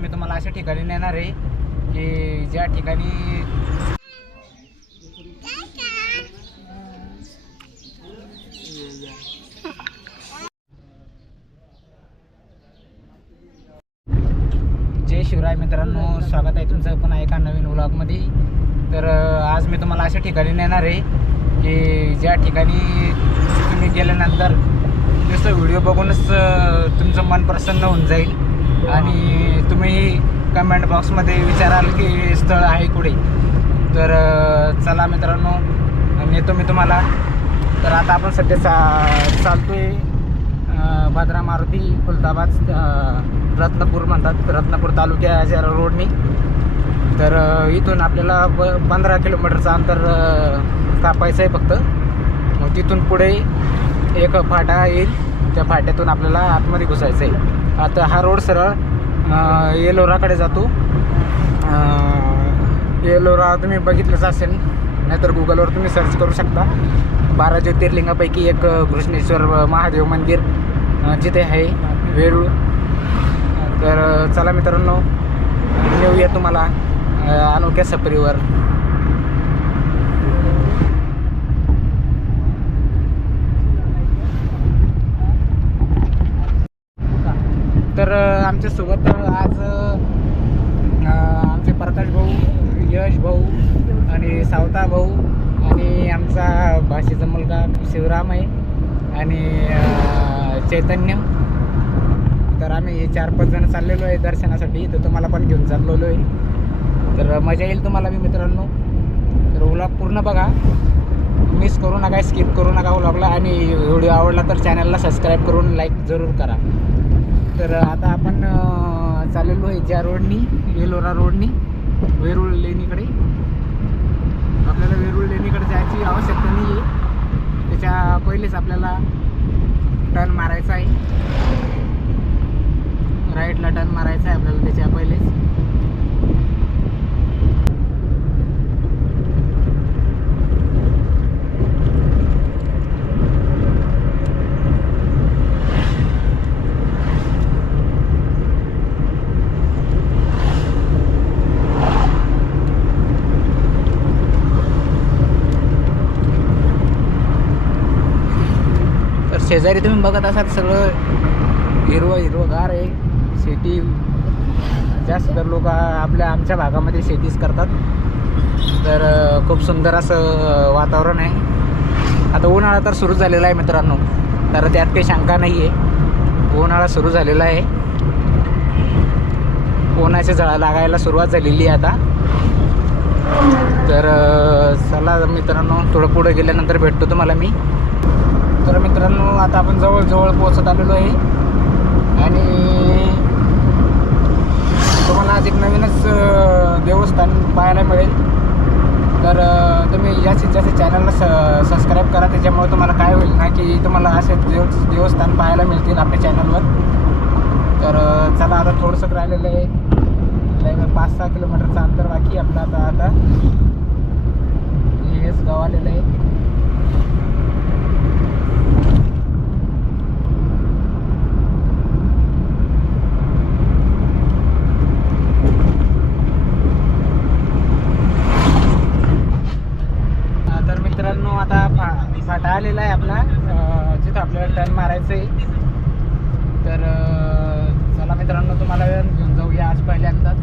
मी तुम्हाला अशा ठिकाणी नेणार आहे की ज्या ठिकाणी जय शिवराय मित्रांनो, स्वागत आहे तुमचं पुन्हा एका नवीन व्लॉगमध्ये। तर आज मी तुम्हाला अशा ठिकाणी नेणार आहे की ज्या ठिकाणी तुम्ही गेल्यानंतर नुसतं व्हिडिओ बघूनच तुमचं मन प्रसन्न होऊन जाईल आणि तुम्ही कमेंट बॉक्समध्ये विचाराल की स्थळ आहे कुठे। तर चला मित्रांनो, नेतो मी तुम्हाला। तर आता आपण सध्या चालतोय भद्रा मारुती खुलताबाद रत्नापूर म्हणतात, रत्नापूर तालुक्याच्या रोडनी। तर इथून आपल्याला 15 किलोमीटरचं अंतर कापायचं आहे फक्त। मग तिथून पुढे एक फाटा येईल, त्या फाट्यातून आपल्याला आतमध्ये घुसायचं आहे। आता हा रोड सरळ येलोराकडे जातो। येलोरा तुम्ही बघितलंच असेल, नाहीतर गुगलवर तुम्ही सर्च करू शकता। 12 ज्योतिर्लिंगापैकी एक घृष्णेश्वर महादेव मंदिर जिथे आहे वेरूळ। तर चला मित्रांनो, नेऊया तुम्हाला अनोख्या सफरीवर। तर आमच्यासोबत आज आमचे प्रकाश भाऊ, यश भाऊ आणि सावता भाऊ आणि आमचा भाषेचा मुलगा शिवराम आहे आणि चैतन्य। तर आम्ही 4-5 जण चाललेलो आहे दर्शनासाठी। तर तुम्हाला पण घेऊन चाललेलो आहे, तर मजा येईल तुम्हाला मी मित्रांनो। तर व्लॉग पूर्ण बघा, मिस करू नका, स्किप करू नका व्लॉगला। आणि व्हिडिओ आवडला तर चॅनलला सबस्क्राईब करून लाईक जरूर करा। तर आता आपण चाललेलो आहे ज्या रोडनी, येलोरा रोडनी वेरूळ लेणीकडे। आपल्याला वेरूळ लेणीकडे जायची आवश्यकता नाही आहे, त्याच्या पहिलेच आपल्याला टर्न मारायचा आहे, राईटला टर्न मारायचा आहे आपल्याला त्याच्या पहिलेच। शेजारी तुम्ही बघत असाल सगळं हिरवगार आहे, शेती। जास्त तर लोक आमच्या भागामध्ये शेतीच करतात। तर खूप सुंदर असं वातावरण आहे। आता उन्हाळा तर सुरू झालेला आहे मित्रांनो, तर त्यात काही शंका नाही आहे। उन्हाळा सुरू झालेला आहे, उन्हाच्या झळा लागायला सुरुवात झालेली आहे आता। तर चला मित्रांनो, थोडं पुढे गेल्यानंतर भेटतो तुम्हाला मी। तर मित्रांनो, आता आपण जवळ पोहोचत आलेलो आहे आणि तुम्हाला आज एक नवीनच देवस्थान पाहायला मिळेल। तर तुम्ही जास्तीत जास्त चॅनलला सबस्क्राईब करा, त्याच्यामुळे तुम्हाला काय होईल ना की तुम्हाला असे देवस्थान पाहायला मिळतील आपल्या चॅनलवर। तर चला, आता थोडंसं राहिलेलं आहे, 5-6 किलोमीटरचं अंतर बाकी आपलं। आता हेच गाव आलेलं आहे। आता फाटा आलेला आहे आपला, जिथं आपल्याला टर्न मारायचं आहे। तर चला मित्रांनो, तुम्हाला घेऊन जाऊया आज पहिल्यांदाच।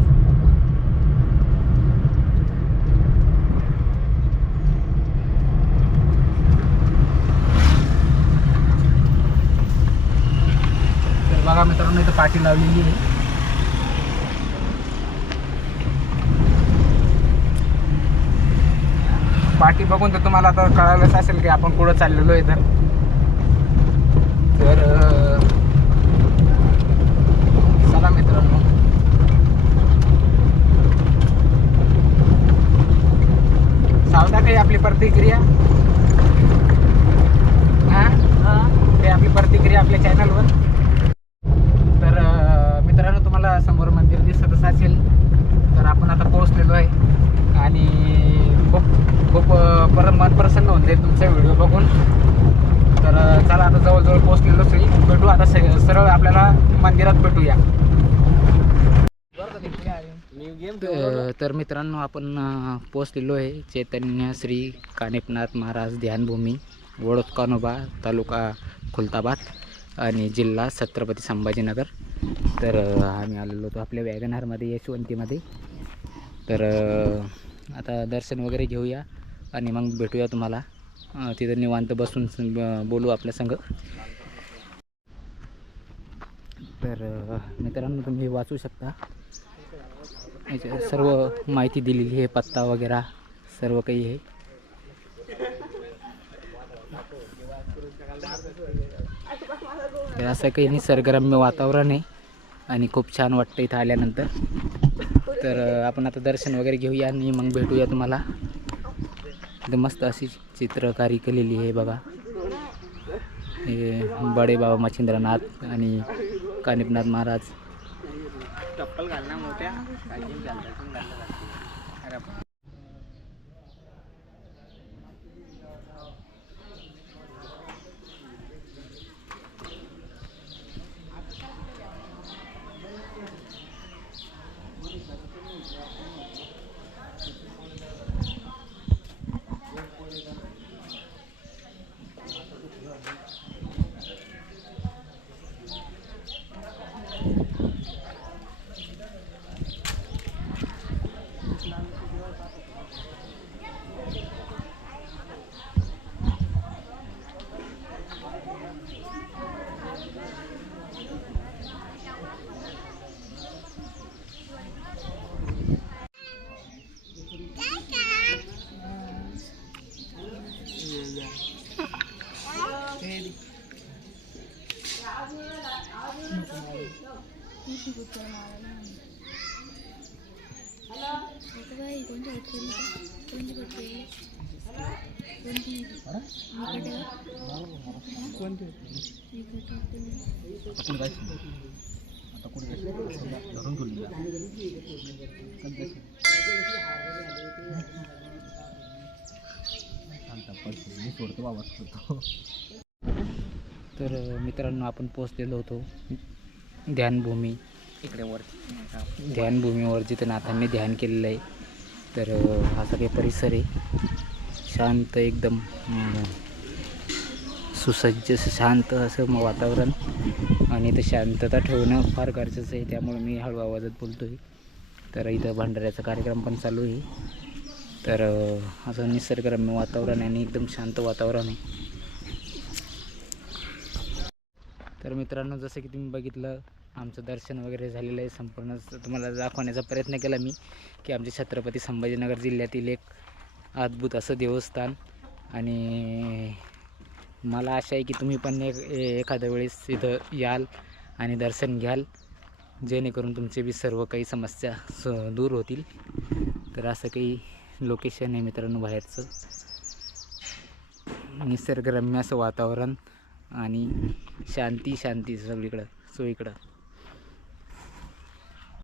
तर बघा मित्रांनो, इथं पाटी लावलेली आहे। पाटी बघून तर तुम्हाला आता कळालंच असेल की आपण कुठं चाललेलो आहे। तर चला मित्रांनो, सावधा काही आपली प्रतिक्रिया, काही आपली प्रतिक्रिया आपल्या चॅनलवर। तर मित्रांनो, तुम्हाला समोर मंदिर दिसतच असेल। तर आपण आता पोहोचलेलो आहे आणि खूप मन प्रसन्न होऊन जाईल तुमचा व्हिडिओ बघून। तर चला, आता जवळजवळ पोहोचलेलोच आहे, भेटू आता सरळ आपल्याला मंदिरात भेटूया। तर मित्रांनो आपण पोचलेलो आहे चैतन्य श्री कानिफनाथ महाराज ध्यानभूमी वडोद कान्होबा तालुका खुलताबाद आणि जिल्हा छत्रपती संभाजीनगर. तर आम्ही आलेलो होतो आपल्या वॅगनआरमध्ये यशवंतीमध्ये. तर आता दर्शन वगैरे घेऊया आणि मग भेटूया तुम्हाला तिथं निवांत बसून बोलू आपल्या संग. तर मित्रांनो तुम्ही वाचू शकता सर्व माहिती दिलेली आहे, पत्ता वगैरे सर्व काही आहे. तर असं काही निसर्गरम्य वातावरण आहे आणि खूप छान वाटतं इथं आल्यानंतर. तर आपण आता दर्शन वगैरे घेऊया आणि मग भेटूया तुम्हाला. इथं मस्त अशी चित्रकारी केलेली आहे बघा. हे बडे बाबा मच्छिंद्रनाथ आणि कानिफनाथ महाराज. चप्पल घालणं मोठ्या तर मित्रांनो आपण पोचलेलो होतो ध्यानभूमी इकडे वरती. ध्यानभूमीवर जिथं नाथांनी ध्यान केलेलं आहे. तर हा सगळे परिसर आहे शांत एकदम सुसज्ज शांत असं वातावरण आणि इथं शांतता ठेवणं फार गरजेचं आहे. त्यामुळे मी हळू आवाजात बोलतो आहे. तर इथं भंडाऱ्याचा कार्यक्रम पण चालू आहे. तर असं निसर्गरम्य वातावरण आणि एकदम शांत वातावरण आहे. तर मित्रांनो जसं की तुम्ही बघितलं आमचं दर्शन वगैरे झालेलं आहे. संपूर्ण तुम्हाला दाखवण्याचा प्रयत्न केला मी की आमचे छत्रपती संभाजीनगर जिल्ह्यातील एक अद्भुत असं देवस्थान. आणि मला आशा आहे की तुम्ही पण एखाद्या वेळेस इथं याल आणि दर्शन घ्याल जेणेकरून तुमचे बी सर्व काही समस्या दूर होतील. तर असं काही लोकेशन आहे मित्रांनो बाहेरचं निसर्गरम्य असं वातावरण आणि शांती सगळीकडं सोयीकडं.